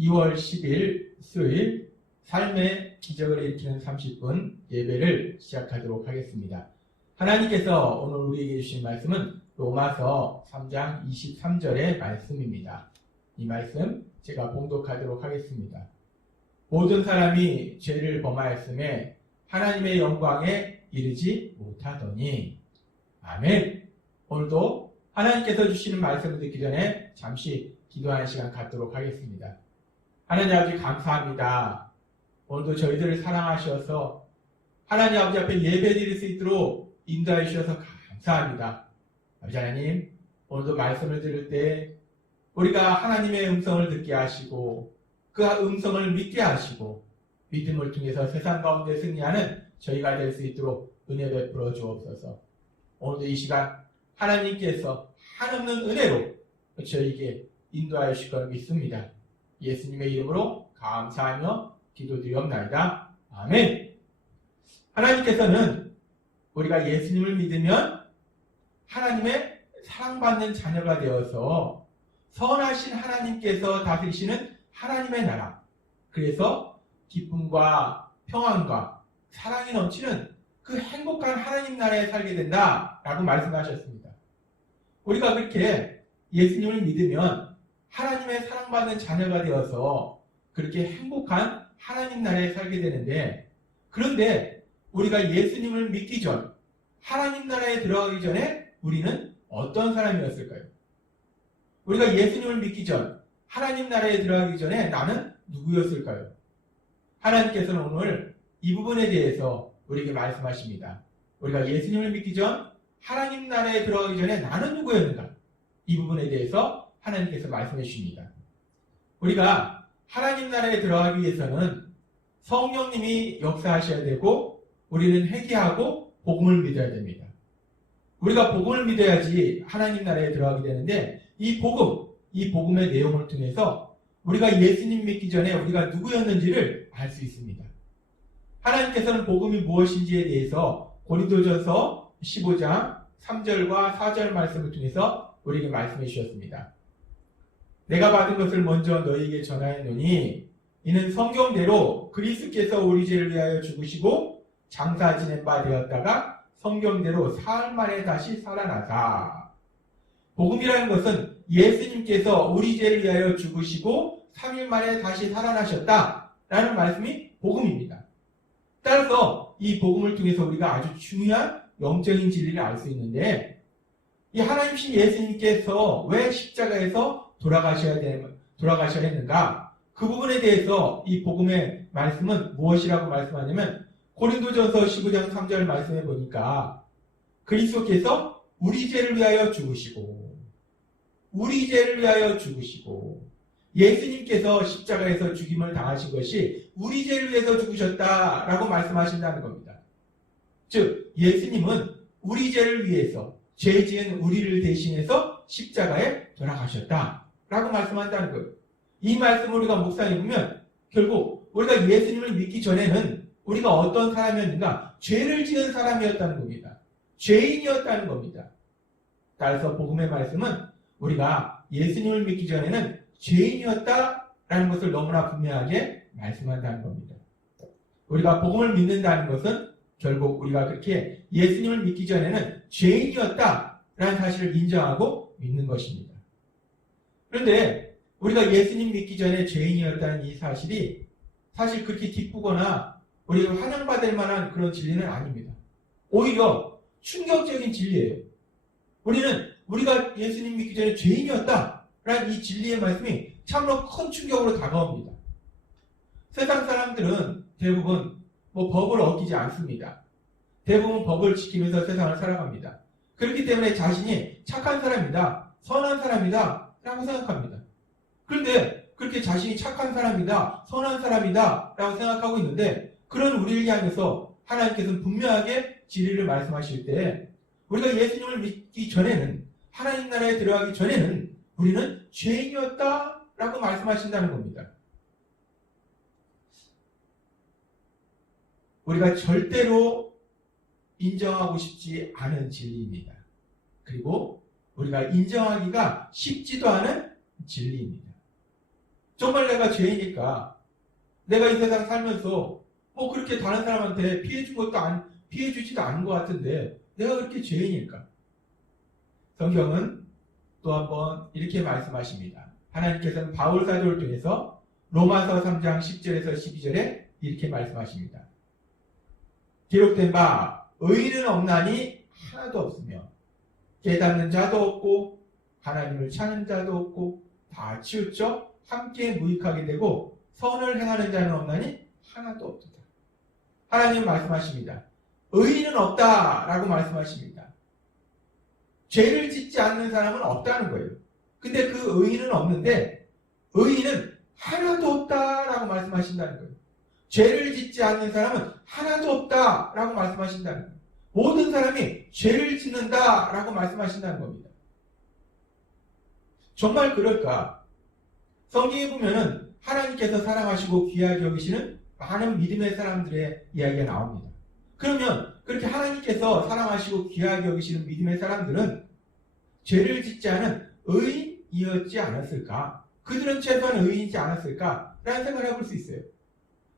2월 10일 수요일 삶의 기적을 일으키는 30분 예배를 시작하도록 하겠습니다. 하나님께서 오늘 우리에게 주신 말씀은 로마서 3장 23절의 말씀입니다. 이 말씀 제가 봉독하도록 하겠습니다. 모든 사람이 죄를 범하였음에 하나님의 영광에 이르지 못하더니. 아멘. 오늘도 하나님께서 주시는 말씀을 듣기 전에 잠시 기도하는 시간 갖도록 하겠습니다. 하나님 아버지 감사합니다. 오늘도 저희들을 사랑하셔서 하나님 아버지 앞에 예배드릴 수 있도록 인도해 주셔서 감사합니다. 아버지 하나님, 오늘도 말씀을 들을 때 우리가 하나님의 음성을 듣게 하시고 그 음성을 믿게 하시고 믿음을 통해서 세상 가운데 승리하는 저희가 될 수 있도록 은혜 베풀어 주옵소서. 오늘도 이 시간 하나님께서 한없는 은혜로 저희에게 인도하여 주실 걸 믿습니다. 예수님의 이름으로 감사하며 기도드리옵나이다. 아멘. 하나님께서는 우리가 예수님을 믿으면 하나님의 사랑받는 자녀가 되어서 선하신 하나님께서 다스리시는 하나님의 나라, 그래서 기쁨과 평안과 사랑이 넘치는 그 행복한 하나님 나라에 살게 된다라고 말씀하셨습니다. 우리가 그렇게 예수님을 믿으면 하나님의 사랑받는 자녀가 되어서 그렇게 행복한 하나님 나라에 살게 되는데, 그런데 우리가 예수님을 믿기 전, 하나님 나라에 들어가기 전에 우리는 어떤 사람이었을까요? 우리가 예수님을 믿기 전, 하나님 나라에 들어가기 전에 나는 누구였을까요? 하나님께서는 오늘 이 부분에 대해서 우리에게 말씀하십니다. 우리가 예수님을 믿기 전, 하나님 나라에 들어가기 전에 나는 누구였는가? 이 부분에 대해서 하나님께서 말씀해 주십니다. 우리가 하나님 나라에 들어가기 위해서는 성령님이 역사하셔야 되고 우리는 회개하고 복음을 믿어야 됩니다. 우리가 복음을 믿어야지 하나님 나라에 들어가게 되는데, 이 복음의 내용을 통해서 우리가 예수님 믿기 전에 우리가 누구였는지를 알 수 있습니다. 하나님께서는 복음이 무엇인지에 대해서 고린도전서 15장 3절과 4절 말씀을 통해서 우리에게 말씀해 주셨습니다. 내가 받은 것을 먼저 너희에게 전하였노니 이는 성경대로 그리스도께서 우리 죄를 위하여 죽으시고 장사 지낸 바 되었다가 성경대로 사흘 만에 다시 살아나사. 복음이라는 것은 예수님께서 우리 죄를 위하여 죽으시고 3일 만에 다시 살아나셨다라는 말씀이 복음입니다. 따라서 이 복음을 통해서 우리가 아주 중요한 영적인 진리를 알 수 있는데, 이 하나님이신 예수님께서 왜 십자가에서 돌아가셔야 했는가? 그 부분에 대해서 이 복음의 말씀은 무엇이라고 말씀하냐면, 고린도전서 15장 3절 말씀해 보니까 그리스도께서 우리 죄를 위하여 죽으시고 예수님께서 십자가에서 죽임을 당하신 것이 우리 죄를 위해서 죽으셨다라고 말씀하신다는 겁니다. 즉 예수님은 우리 죄를 위해서 죄 지은 우리를 대신해서 십자가에 돌아가셨다라고 말씀한다는 거예요. 이 말씀을 우리가 묵상해 보면 결국 우리가 예수님을 믿기 전에는 우리가 어떤 사람이었는가? 죄를 지은 사람이었다는 겁니다. 죄인이었다는 겁니다. 따라서 복음의 말씀은 우리가 예수님을 믿기 전에는 죄인이었다라는 것을 너무나 분명하게 말씀한다는 겁니다. 우리가 복음을 믿는다는 것은 결국 우리가 그렇게 예수님을 믿기 전에는 죄인이었다라는 사실을 인정하고 믿는 것입니다. 그런데 우리가 예수님 믿기 전에 죄인이었다는 이 사실이 사실 그렇게 기쁘거나 우리가 환영받을 만한 그런 진리는 아닙니다. 오히려 충격적인 진리예요. 우리가 예수님 믿기 전에 죄인이었다라는 이 진리의 말씀이 참으로 큰 충격으로 다가옵니다. 세상 사람들은 대부분 법을 어기지 않습니다. 대부분 법을 지키면서 세상을 살아갑니다. 그렇기 때문에 자신이 착한 사람이다, 선한 사람이다 라고 생각합니다. 그런데 그렇게 자신이 착한 사람이다, 선한 사람이다 라고 생각하고 있는데, 그런 우리를 향해서 하나님께서는 분명하게 진리를 말씀하실 때 우리가 예수님을 믿기 전에는, 하나님 나라에 들어가기 전에는 우리는 죄인이었다라고 말씀하신다는 겁니다. 우리가 절대로 인정하고 싶지 않은 진리입니다. 그리고 우리가 인정하기가 쉽지도 않은 진리입니다. 정말 내가 죄이니까 내가 이 세상 살면서 뭐 그렇게 다른 사람한테 피해주지도 않은 것 같은데 내가 그렇게 죄이니까. 성경은 또 한번 이렇게 말씀하십니다. 하나님께서는 바울 사도를 통해서 로마서 3장 10절에서 12절에 이렇게 말씀하십니다. 기록된 바 의인은 없나니 하나도 없으며 깨닫는 자도 없고 하나님을 찾는 자도 없고 다 치우쳐 함께 무익하게 되고 선을 행하는 자는 없나니 하나도 없도다. 하나님 말씀하십니다. 의인은 없다라고 말씀하십니다. 죄를 짓지 않는 사람은 없다는 거예요. 근데 그 의인은 없는데 의인은 하나도 없다라고 말씀하신다는 거예요. 죄를 짓지 않는 사람은 하나도 없다라고 말씀하신다는 거예요. 모든 사람이 죄를 짓는다라고 말씀하신다는 겁니다. 정말 그럴까? 성경에 보면은 하나님께서 사랑하시고 귀하게 여기시는 많은 믿음의 사람들의 이야기가 나옵니다. 그러면 그렇게 하나님께서 사랑하시고 귀하게 여기시는 믿음의 사람들은 죄를 짓지 않은 의인이었지 않았을까? 그들은 최소한 의인이지 않았을까? 라는 생각을 해볼 수 있어요.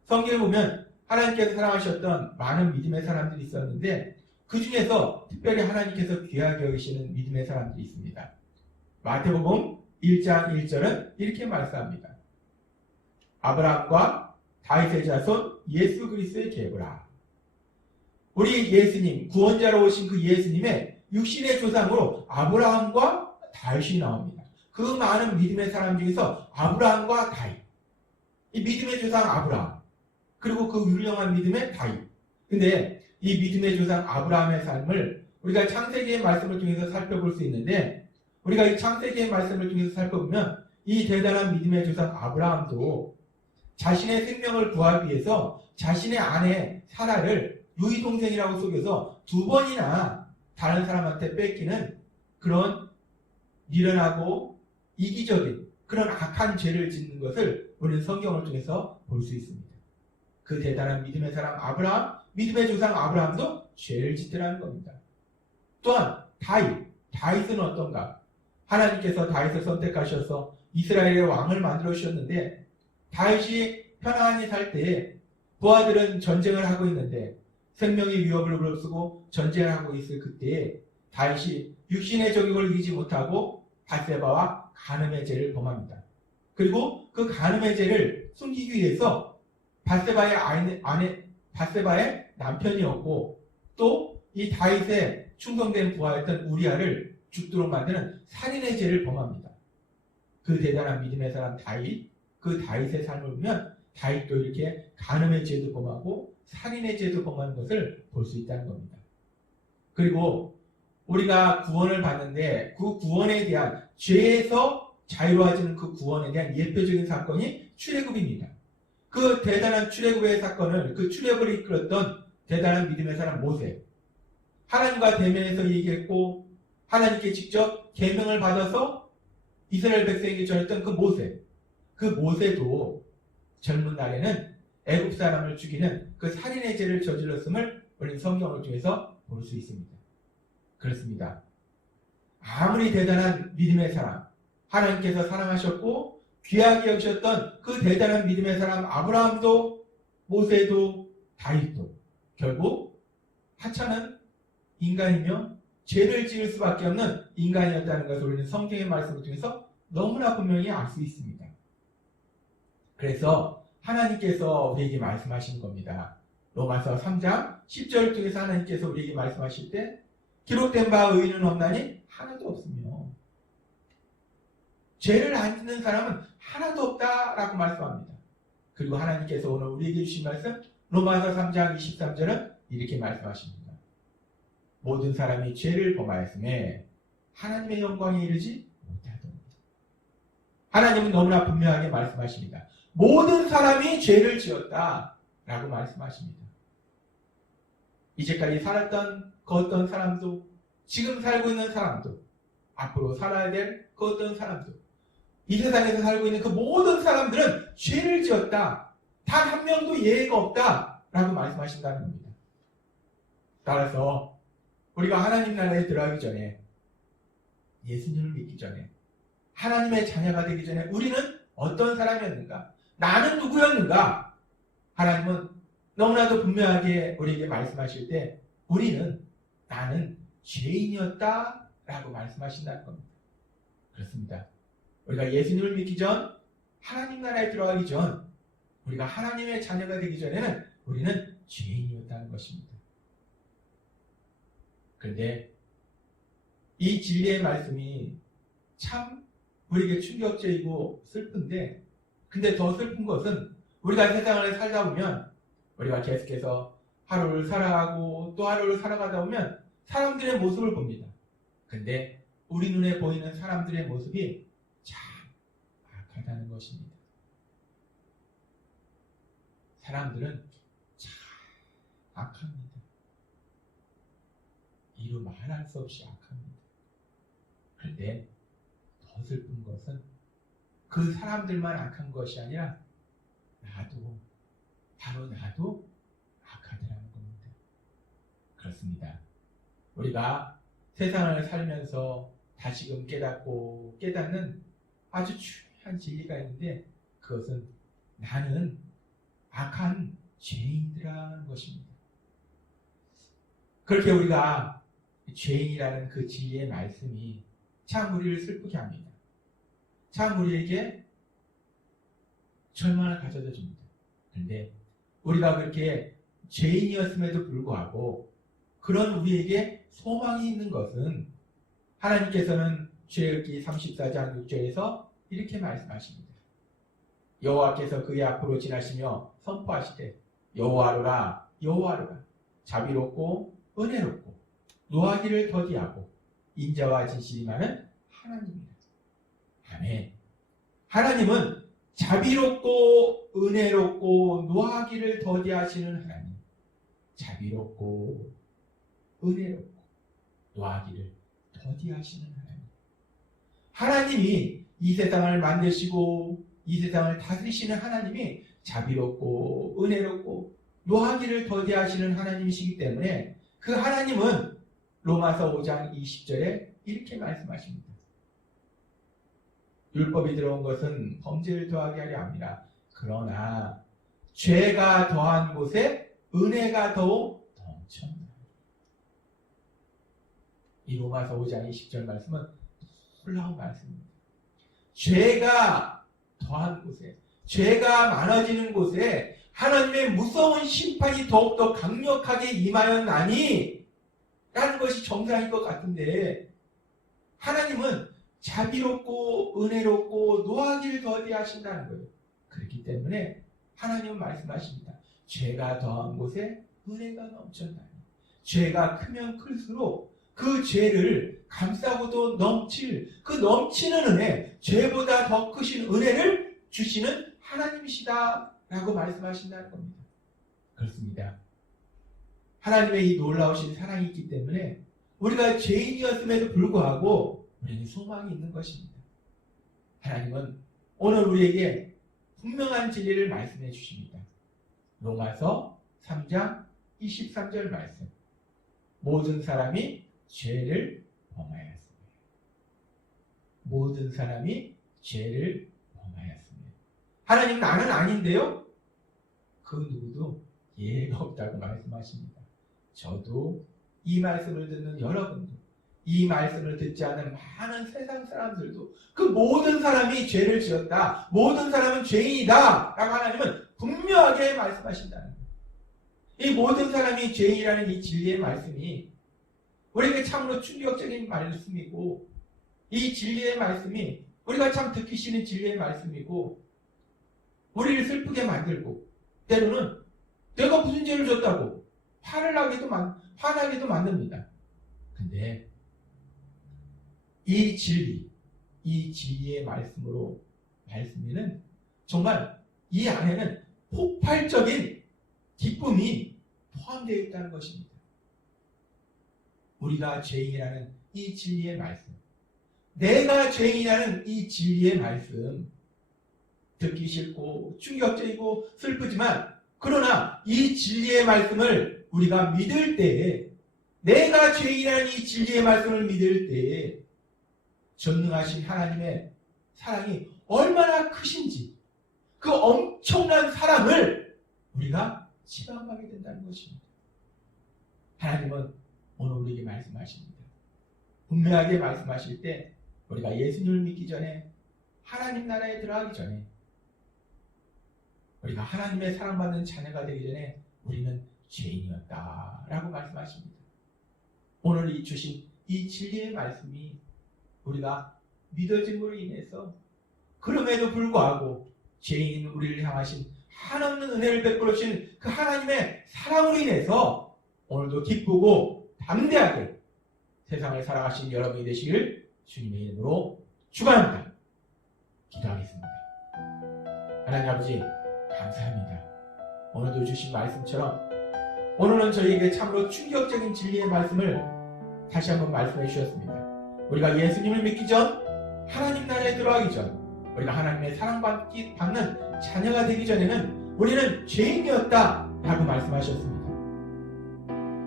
성경을 보면 하나님께서 사랑하셨던 많은 믿음의 사람들이 있었는데 그 중에서 특별히 하나님께서 귀하게 여기시는 믿음의 사람들이 있습니다. 마태복음 1장 1절은 이렇게 말씀합니다. 아브라함과 다윗의 자손 예수 그리스도의 계보라. 우리 예수님, 구원자로 오신 그 예수님의 육신의 조상으로 아브라함과 다윗이 나옵니다. 그 많은 믿음의 사람 중에서 아브라함과 다윗, 이 믿음의 조상 아브라함, 그리고 그 유명한 믿음의 다윗. 근데 이 믿음의 조상 아브라함의 삶을 우리가 창세기의 말씀을 통해서 살펴볼 수 있는데 우리가 이 창세기의 말씀을 통해서 살펴보면 이 대단한 믿음의 조상 아브라함도 자신의 생명을 구하기 위해서 자신의 아내 사라를 누이 동생이라고 속여서 2번이나 다른 사람한테 뺏기는 그런 미련하고 이기적인 그런 악한 죄를 짓는 것을 우리는 성경을 통해서 볼 수 있습니다. 그 대단한 믿음의 사람 아브라함, 믿음의 조상 아브라함도 죄를 짓더라는 겁니다. 또한 다윗은 어떤가? 하나님께서 다윗을 선택하셔서 이스라엘의 왕을 만들어 주셨는데 다윗이 편안히 살 때에 부하들은 전쟁을 하고 있는데 생명의 위협을 무릅쓰고 전쟁을 하고 있을 그때에 다윗이 육신의 정욕을 이기지 못하고 밧세바와 간음의 죄를 범합니다. 그리고 그 간음의 죄를 숨기기 위해서 밧세바의 남편이었고 또 이 다윗의 충성된 부하였던 우리아를 죽도록 만드는 살인의 죄를 범합니다. 그 대단한 믿음의 사람 다윗, 그 다윗의 삶을 보면 다윗도 이렇게 간음의 죄도 범하고 살인의 죄도 범하는 것을 볼 수 있다는 겁니다. 그리고 우리가 구원을 받는데 그 구원에 대한 죄에서 자유로워지는 그 구원에 대한 예표적인 사건이 출애굽입니다. 그 대단한 출애굽의 사건을 그 출애굽을 이끌었던 대단한 믿음의 사람 모세, 하나님과 대면해서 얘기했고 하나님께 직접 계명을 받아서 이스라엘 백성에게 전했던 그 모세도 젊은 날에는 애굽 사람을 죽이는 그 살인의 죄를 저질렀음을 우리는 성경을 통해서 볼 수 있습니다. 그렇습니다. 아무리 대단한 믿음의 사람, 하나님께서 사랑하셨고 귀하게 여기셨던 그 대단한 믿음의 사람 아브라함도 모세도 다윗도 결국 하찮은 인간이며 죄를 지을 수밖에 없는 인간이었다는 것을 우리는 성경의 말씀을 통해서 너무나 분명히 알 수 있습니다. 그래서 하나님께서 우리에게 말씀하신 겁니다. 로마서 3장 10절을 통해서 하나님께서 우리에게 말씀하실 때 기록된 바 의인은 없나니 하나도 없으며 죄를 안 짓는 사람은 하나도 없다라고 말씀합니다. 그리고 하나님께서 오늘 우리에게 주신 말씀 로마서 3장 23절은 이렇게 말씀하십니다. 모든 사람이 죄를 범하였음에 하나님의 영광에 이르지 못하더니. 하나님은 너무나 분명하게 말씀하십니다. 모든 사람이 죄를 지었다라고 말씀하십니다. 이제까지 살았던 그 어떤 사람도 지금 살고 있는 사람도 앞으로 살아야 될 그 어떤 사람도 이 세상에서 살고 있는 그 모든 사람들은 죄를 지었다. 단 한 명도 예외가 없다라고 말씀하신다는 겁니다. 따라서 우리가 하나님 나라에 들어가기 전에 예수님을 믿기 전에 하나님의 자녀가 되기 전에 우리는 어떤 사람이었는가? 나는 누구였는가? 하나님은 너무나도 분명하게 우리에게 말씀하실 때 우리는 나는 죄인이었다 라고 말씀하신다는 겁니다. 그렇습니다. 우리가 예수님을 믿기 전, 하나님 나라에 들어가기 전, 우리가 하나님의 자녀가 되기 전에는 우리는 죄인이었다는 것입니다. 그런데 이 진리의 말씀이 참 우리에게 충격적이고 슬픈데, 근데 더 슬픈 것은 우리가 세상을 살다 보면 우리가 계속해서 하루를 살아가고 또 하루를 살아가다 보면 사람들의 모습을 봅니다. 근데 우리 눈에 보이는 사람들의 모습이 참 악하다는 것입니다. 사람들은 참 악합니다. 이루 말할 수 없이 악합니다. 그런데 더 슬픈 것은 그 사람들만 악한 것이 아니라 나도, 바로 나도 악하다는 겁니다. 그렇습니다. 우리가 세상을 살면서 다시금 깨닫고 깨닫는 아주 중요한 진리가 있는데 그것은 나는 악한 죄인이라는 것입니다. 그렇게 우리가 죄인이라는 그 진리의 말씀이 참 우리를 슬프게 합니다. 참 우리에게 절망을 가져다 줍니다. 그런데 우리가 그렇게 죄인이었음에도 불구하고 그런 우리에게 소망이 있는 것은 하나님께서는 출애굽기 34장 6절에서 이렇게 말씀하십니다. 여호와께서 그의 앞으로 지나시며 선포하시되 여호와로라 여호와로라 자비롭고 은혜롭고 노하기를 더디하고 인자와 진실이 많은 하나님이라. 아멘. 하나님은 자비롭고 은혜롭고 노하기를 더디하시는 하나님, 자비롭고 은혜롭고 노하기를 더디하시는 하나님. 하나님이 이 세상을 만드시고 이 세상을 다스리시는 하나님이 자비롭고 은혜롭고 노하기를 더디하시는 하나님이시기 때문에 그 하나님은 로마서 5장 20절에 이렇게 말씀하십니다. 율법이 들어온 것은 범죄를 더하게 하려 합니다. 그러나 죄가 더한 곳에 은혜가 더욱 넘쳤다. 이 로마서 5장 20절 말씀은 놀라운 말씀입니다. 죄가 더한 곳에, 죄가 많아지는 곳에 하나님의 무서운 심판이 더욱더 강력하게 임하였나니 라는 것이 정상인 것 같은데 하나님은 자비롭고 은혜롭고 노하기를 더디하신다는 거예요. 그렇기 때문에 하나님은 말씀하십니다. 죄가 더한 곳에 은혜가 넘쳤나니. 죄가 크면 클수록 그 죄를 감싸고도 넘칠 그 넘치는 은혜, 죄보다 더 크신 은혜를 주시는 하나님이시다 라고 말씀하신다는 겁니다. 그렇습니다. 하나님의 이 놀라우신 사랑이 있기 때문에 우리가 죄인이었음에도 불구하고 우리에게 소망이 있는 것입니다. 하나님은 오늘 우리에게 분명한 진리를 말씀해 주십니다. 로마서 3장 23절 말씀. 모든 사람이 죄를 범하였습니다. 모든 사람이 죄를 범하였습니다. 하나님 나는 아닌데요? 그 누구도 예외가 없다고 말씀하십니다. 저도 이 말씀을 듣는 여러분도 이 말씀을 듣지 않는 많은 세상 사람들도 그 모든 사람이 죄를 지었다. 모든 사람은 죄인이다. 라고 하나님은 분명하게 말씀하신다는 거예요. 이 모든 사람이 죄인이라는 이 진리의 말씀이 우리에게 참으로 충격적인 말씀이고 이 진리의 말씀이 우리가 참 듣기 싫은 진리의 말씀이고 우리를 슬프게 만들고 때로는 내가 무슨 죄를 졌다고 화나게도 만듭니다. 근데 이 진리, 이 진리의 말씀에는 정말 이 안에는 폭발적인 기쁨이 포함되어 있다는 것입니다. 우리가 죄인이라는 이 진리의 말씀, 내가 죄인이라는 이 진리의 말씀, 듣기 싫고 충격적이고 슬프지만 그러나 이 진리의 말씀을 우리가 믿을 때에 내가 죄인이라는 이 진리의 말씀을 믿을 때에 전능하신 하나님의 사랑이 얼마나 크신지 그 엄청난 사랑을 우리가 체험하게 된다는 것입니다. 하나님은 오늘 우리에게 말씀하십니다. 분명하게 말씀하실 때 우리가 예수님을 믿기 전에 하나님 나라에 들어가기 전에 우리가 하나님의 사랑받는 자녀가 되기 전에 우리는 죄인이었다라고 말씀하십니다. 오늘 이 주신 이 진리의 말씀이 우리가 믿어짐으로 인해서 그럼에도 불구하고 죄인인 우리를 향하신 한없는 은혜를 베풀어 주신 그 하나님의 사랑으로 인해서 오늘도 기쁘고 담대하게 세상을 살아가신 여러분이 되시길 주님의 이름으로 축원합니다. 기도하겠습니다. 하나님 아버지 감사합니다. 오늘도 주신 말씀처럼 오늘은 저희에게 참으로 충격적인 진리의 말씀을 다시 한번 말씀해 주셨습니다. 우리가 예수님을 믿기 전, 하나님 나라에 들어가기 전, 우리가 하나님의 사랑받는 자녀가 되기 전에는 우리는 죄인이었다라고 말씀하셨습니다.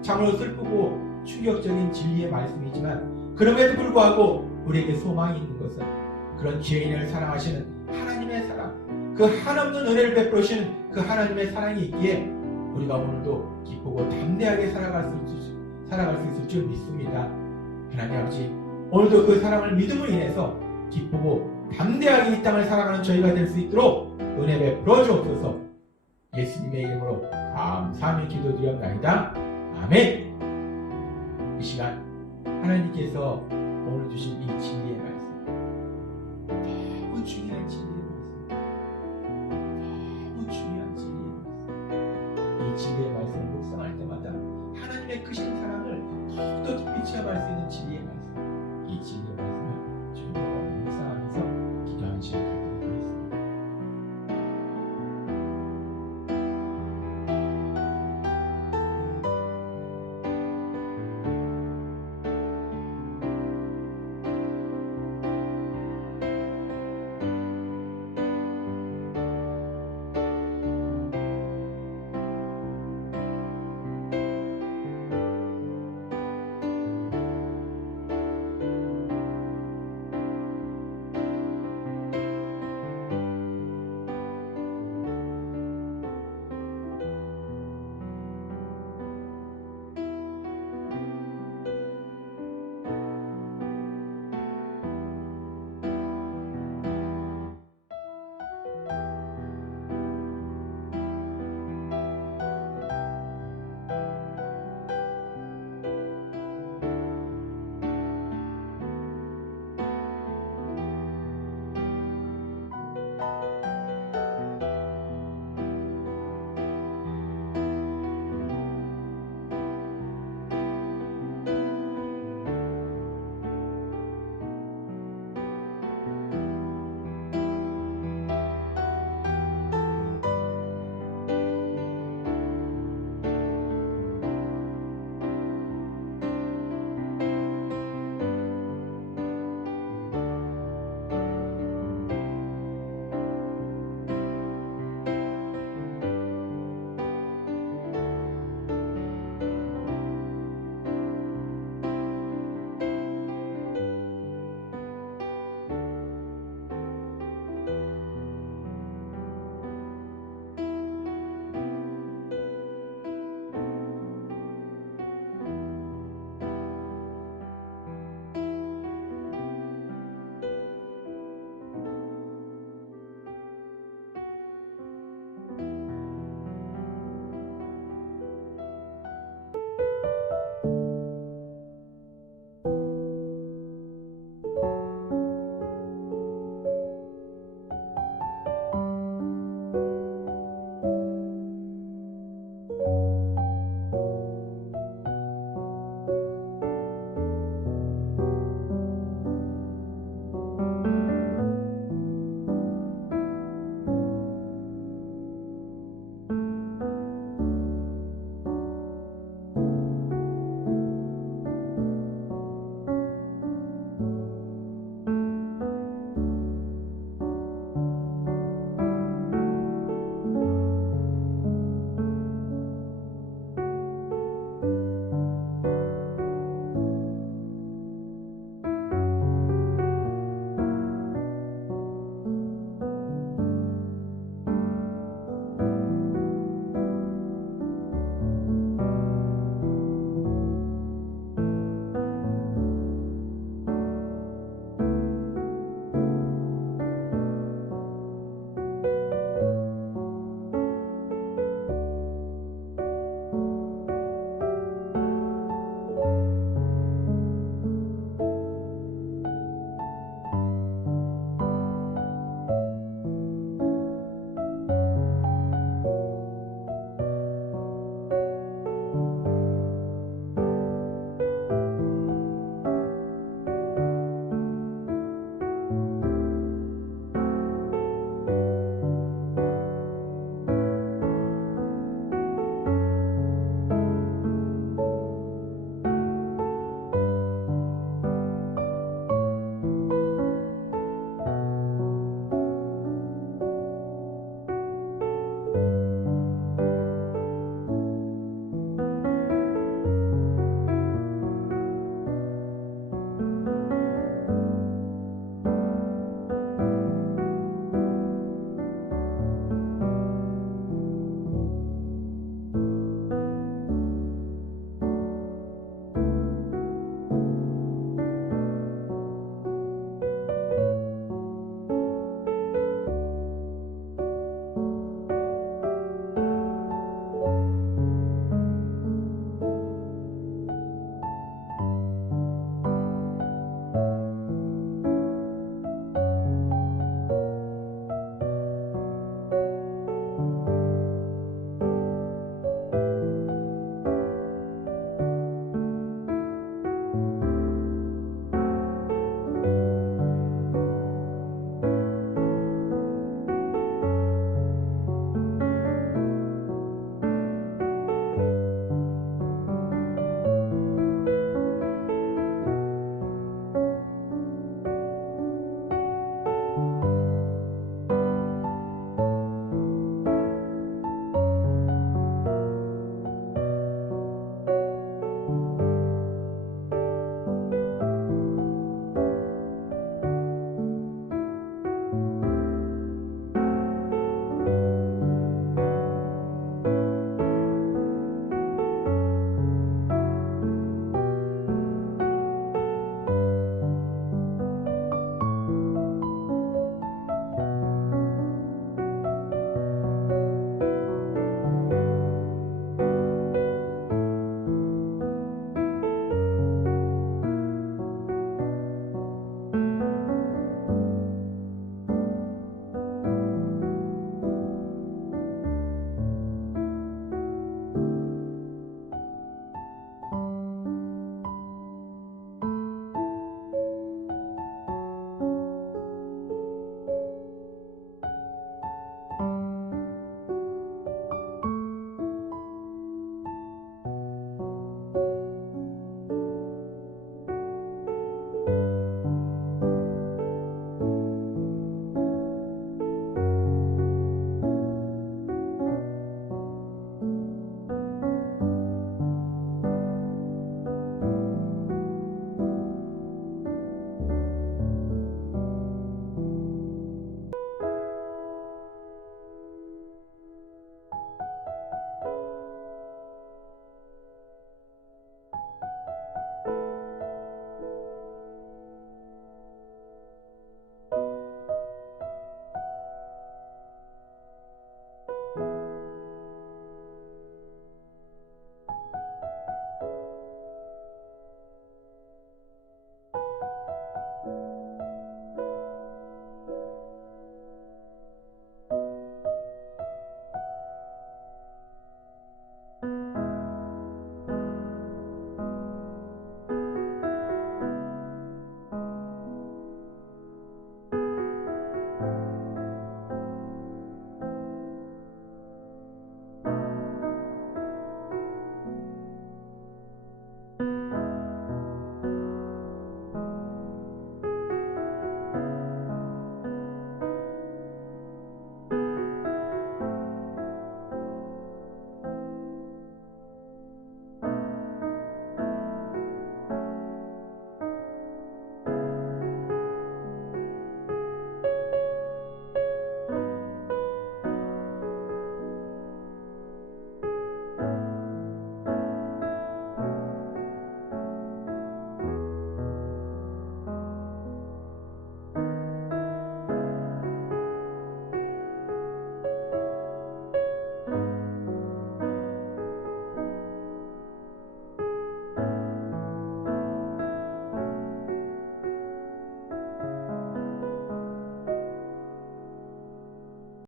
참으로 슬프고 충격적인 진리의 말씀이지만 그럼에도 불구하고 우리에게 소망이 있는 것은 그런 죄인을 사랑하시는 하나님의 사랑, 그 한없는 은혜를 베풀어 주시는 그 하나님의 사랑이 있기에 우리가 오늘도 기쁘고 담대하게 살아갈 수 있을 줄 믿습니다. 하나님 아버지, 오늘도 그 사랑을 믿음으로 인해서 기쁘고 담대하게 이 땅을 살아가는 저희가 될 수 있도록 은혜 베풀어 주옵소서. 예수님의 이름으로 감사하며 기도드렸나이다. 아멘. 이 시간 하나님께서 오늘 주신 이 진리의 말씀